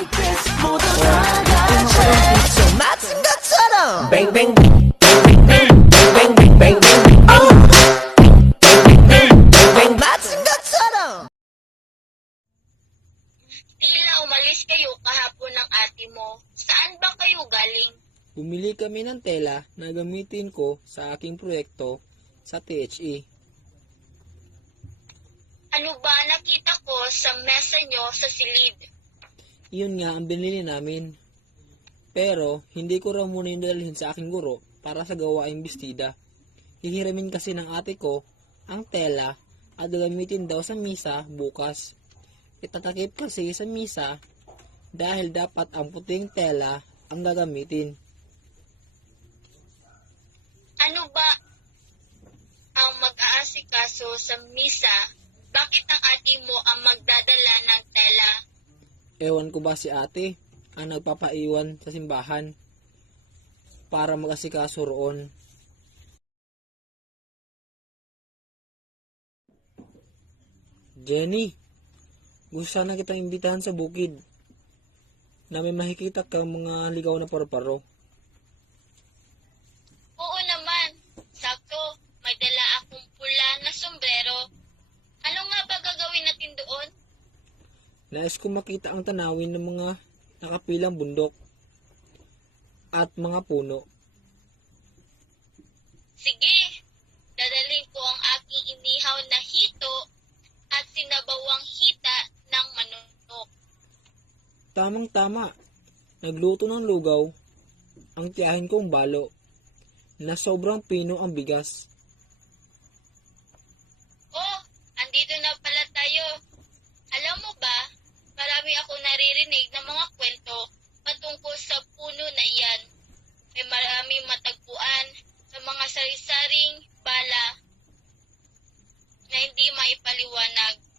like this 모두 다 같이 저 맞은 것처럼 bang bang 맞은 것처럼. Tila umalis kayo kahapon ng ate mo. Saan ba kayo galing? Bumili kami ng tela na gamitin ko sa aking proyekto sa THE. Ano ba nakita ko sa mesa nyo sa silid? Iyon nga ang binili namin. Pero hindi ko raw muna yung dalhin sa aking guro para sa gawaing bestida. Hihiramin kasi ng ate ko ang tela at gagamitin daw sa misa bukas. Itatakip kasi sa misa dahil dapat ang puting tela ang gagamitin. Ano ba ang mag-aasikaso sa misa? Bakit ang ate mo ang magdadala ng tela? Ewan ko ba si ate ang nagpapaiwan sa simbahan para mag-asikaso roon. Jenny, gusto sana kitang imbitahan sa bukid na may makikita kang mga ligaw na paru-paro. Oo naman. Sakto, may dala akong pula na sombrero. Ano nga ba gagawin natin doon? Nais ko makita ang tanawin ng mga nakapilang bundok at mga puno. Sige, dadalhin ko ang aking inihaw na hito at sinabawang hita ng manok. Tamang-tama, nagluto ng lugaw ang tiyahin kong balo na sobrang pino ang bigas. Oh, andito na pala tayo. Alam mo ba, marami ako naririnig ng mga kwento patungkol sa puno na iyan. May maraming matagpuan sa mga sari-saring bala na hindi maipaliwanag.